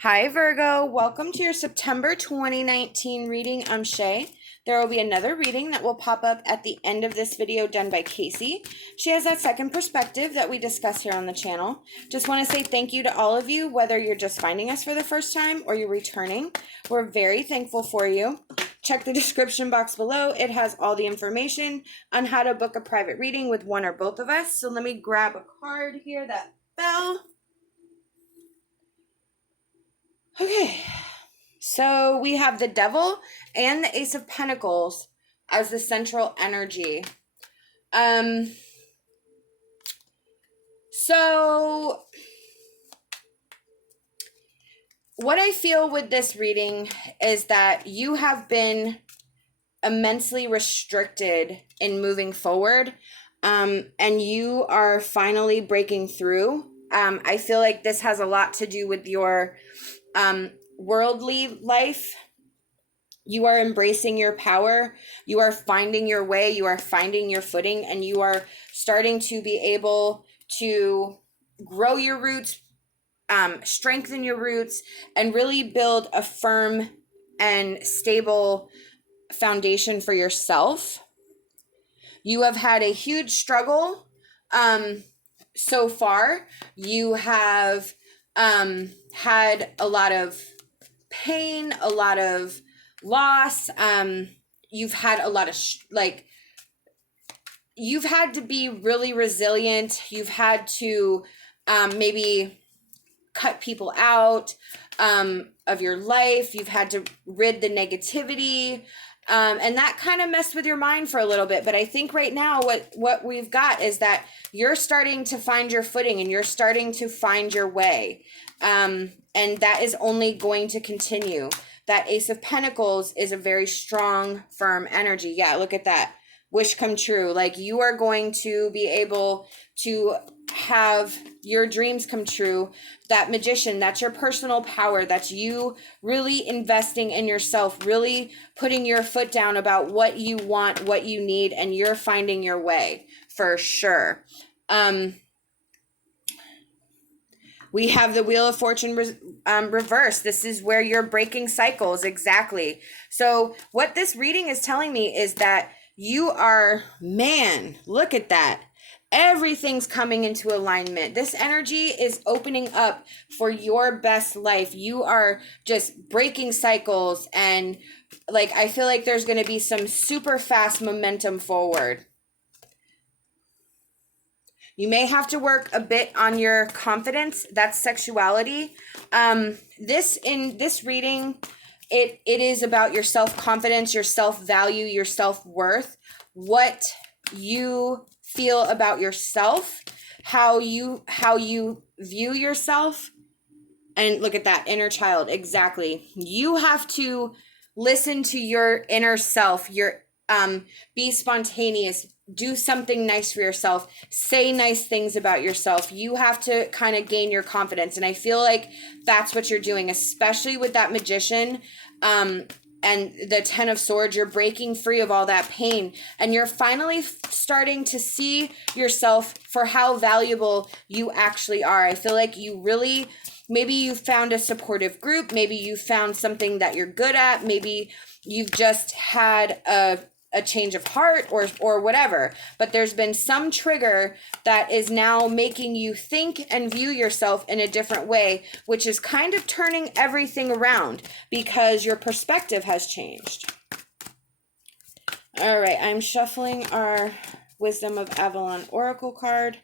Hi Virgo, welcome to your September 2019 reading. I'm SHAE. There will be another reading that will pop up at the end of this video done by KACEE. She has that second perspective that we discuss here on the channel. Just want to say thank you to all of you, whether you're just finding us for the first time or you're returning. We're very thankful for you. Check the description box below. It has all the information on how to book a private reading with one or both of us. So let me grab a card here that fell. Okay, so we have the Devil and the Ace of Pentacles as the central energy. So what I feel with this reading is that you have been immensely restricted in moving forward, and you are finally breaking through. I feel like this has a lot to do with your worldly life. You are embracing your power. You are finding your way. You are finding your footing, and you are starting to be able to grow your roots, strengthen your roots, and really build a firm and stable foundation for yourself. You have had a huge struggle so far. You have had a lot of pain, a lot of loss. You've had a lot of you've had to be really resilient. You've had to maybe cut people out of your life. You've had to rid the negativity, and that kind of messed with your mind for a little bit. But I think right now what we've got is that you're starting to find your footing and you're starting to find your way. And that is only going to continue. That Ace of Pentacles is a very strong, firm energy. Yeah, look at that. Wish come true. Like, you are going to be able to have your dreams come true. That Magician, that's your personal power. That's you really investing in yourself, really putting your foot down about what you want, what you need, and you're finding your way for sure. We have the Wheel of Fortune reverse. This is where you're breaking cycles. Exactly. So what this reading is telling me is that you are, man, look at that. Everything's coming into alignment. This energy is opening up for your best life. You are just breaking cycles, and like, I feel like there's going to be some super fast momentum forward. You may have to work a bit on your confidence. That's sexuality. In this reading, it is about your self-confidence, your self-value, your self-worth, what you feel about yourself, how you view yourself. And look at that, inner child. Exactly. You have to listen to your inner self, be spontaneous, do something nice for yourself, say nice things about yourself. You have to kind of gain your confidence. And I feel like that's what you're doing, especially with that Magician and the Ten of Swords. You're breaking free of all that pain, and you're finally starting to see yourself for how valuable you actually are. I feel like you really, maybe you found a supportive group, maybe you found something that you're good at, maybe you've just had a change of heart or whatever, but there's been some trigger that is now making you think and view yourself in a different way, which is kind of turning everything around because your perspective has changed. All right, I'm shuffling our Wisdom of Avalon Oracle card.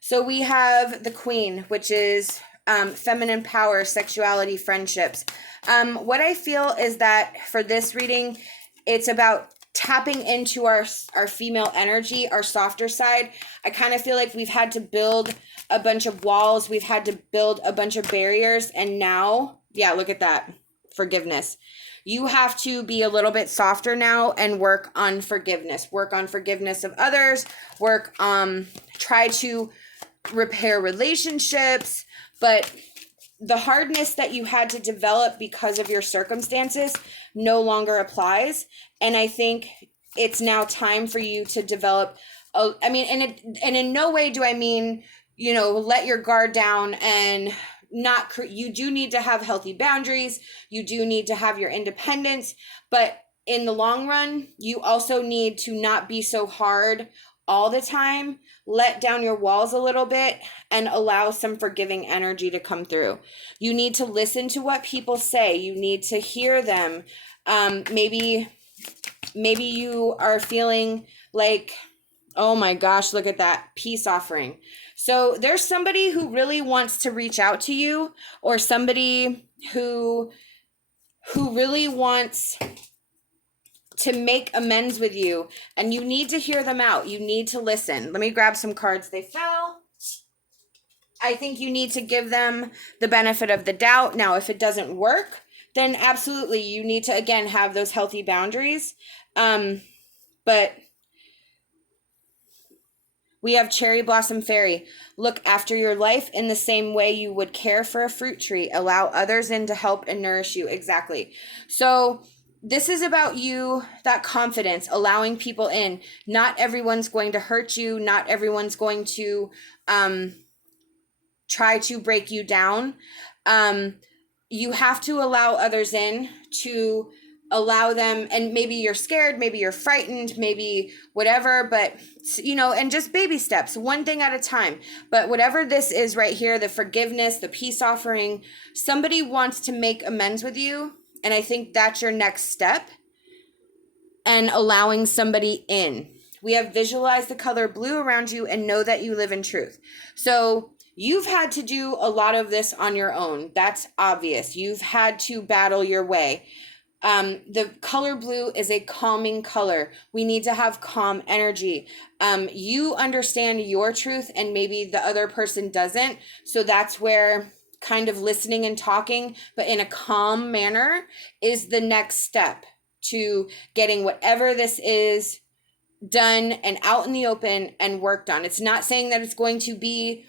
So we have the Queen, which is feminine power, sexuality, friendships. What I feel is that for this reading, it's about tapping into our female energy, our softer side. I kind of feel like we've had to build a bunch of walls. We've had to build a bunch of barriers. And now, yeah, look at that. Forgiveness. You have to be a little bit softer now and work on forgiveness. Work on forgiveness of others. Try to repair relationships. But the hardness that you had to develop because of your circumstances no longer applies. And I think it's now time for you to develop, and in no way do I mean let your guard down and not, you do need to have healthy boundaries. You do need to have your independence, but in the long run, you also need to not be so hard all the time. Let down your walls a little bit and allow some forgiving energy to come through. You need to listen to what people say. You need to hear them. Maybe you are feeling like, oh my gosh, look at that peace offering. So there's somebody who really wants to reach out to you, or somebody who really wants to make amends with you, and you need to hear them out. You need to listen. Let me grab some cards. They fell. I think you need to give them the benefit of the doubt. Now, if it doesn't work, then absolutely you need to, again, have those healthy boundaries. But we have Cherry Blossom Fairy. Look after your life in the same way you would care for a fruit tree. Allow others in to help and nourish you. Exactly. So this is about you, that confidence, allowing people in. Not everyone's going to hurt you. Not everyone's going to try to break you down. You have to allow others in, to allow them, and maybe you're scared, maybe you're frightened, maybe whatever, but and just baby steps, one thing at a time. But whatever this is right here, the forgiveness, the peace offering, somebody wants to make amends with you, and I think that's your next step, and allowing somebody in. We have visualize the color blue around you and know that you live in truth. So you've had to do a lot of this on your own. That's obvious. You've had to battle your way. The color blue is a calming color. We need to have calm energy. You understand your truth and maybe the other person doesn't. So that's where kind of listening and talking, but in a calm manner, is the next step to getting whatever this is done and out in the open and worked on. It's not saying that it's going to be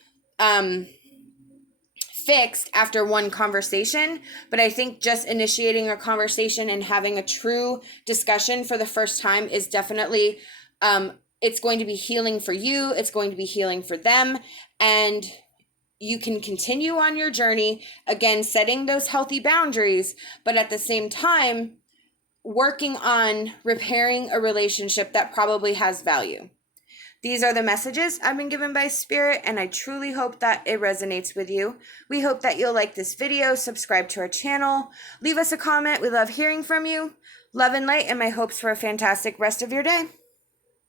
fixed after one conversation, but I think just initiating a conversation and having a true discussion for the first time is definitely, it's going to be healing for you. It's going to be healing for them. And you can continue on your journey, again, setting those healthy boundaries, but at the same time, working on repairing a relationship that probably has value. These are the messages I've been given by Spirit, and I truly hope that it resonates with you. We hope that you'll like this video, subscribe to our channel, leave us a comment. We love hearing from you. Love and light, and my hopes for a fantastic rest of your day.